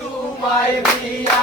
তোমায় বিয়া